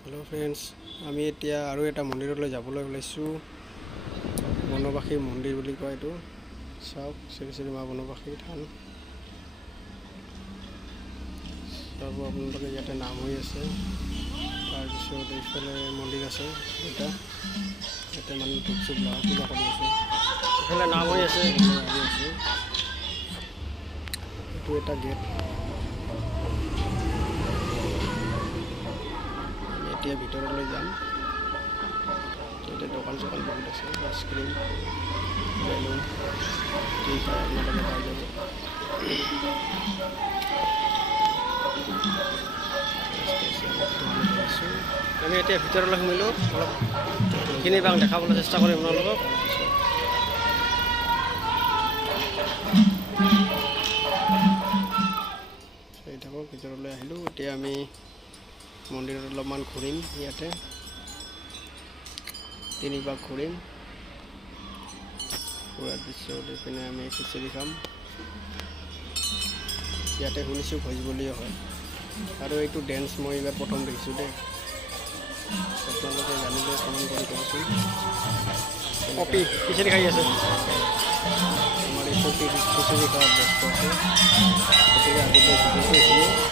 hello friends आमी एतिया आरो एटा मन्दिरলৈ যাবলৈ ওলাইছো বনবাসী মন্দিৰ বুলি কয় এটো সব শ্ৰী শ্ৰী মা বনবাসী থান সব আপোনালোকে ইয়াতে নাম হৈ আছে তাৰ পিছত এইফালে মন্দিৰ আছে এটা ইয়াতে মানুহ ধূপ লা পূজা কৰি আছে এইফালে নাম হৈ আছে এটো এটা গেট এতিয়া ভিতৰলৈ যাম এতিয়া দোকান চোকান বহুত আছে আইসক্ৰীম বেলুন কি খাই আপোনালোকে পাই যাব আমি এতিয়া ভিতৰলৈ সোমালোঁ অলপ সেইখিনি ভাগ দেখাবলৈ চেষ্টা কৰিম আপোনালোকক চাই থাকক ভিতৰলৈ আহিলোঁ এতিয়া আমি মন্দিৰত অলপমান ঘূৰিম ইয়াতে তিনিবাৰ ঘূৰিম ঘূৰাৰ পিছত এইপিনে আমি খিচিৰি খাম ইয়াতে শুনিছোঁ ভোজবলীয়া হয় আৰু এইটো ডেন্স মই এইবাৰ প্ৰথম দেখিছোঁ দেই আপোনালোকে জানিলে কমেণ্ট কৰি ক'বচোন পপি খিচিৰি খাই আছে আমাৰ এই পপি খিচিৰি খোৱাত ব্যস্ত আছে গতিকে আজিলৈ ভিডিঅ'টো এইখিনিয়ে